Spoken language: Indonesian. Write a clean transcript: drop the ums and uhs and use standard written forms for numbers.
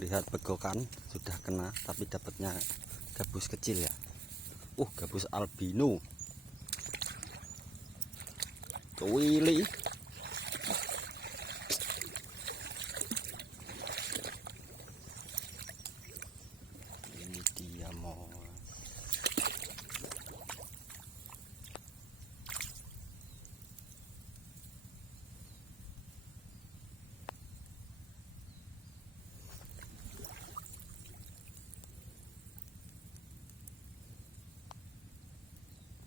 Lihat begokan sudah kena, tapi dapatnya gabus kecil ya. Gabus albino. Wili. Ini dia mau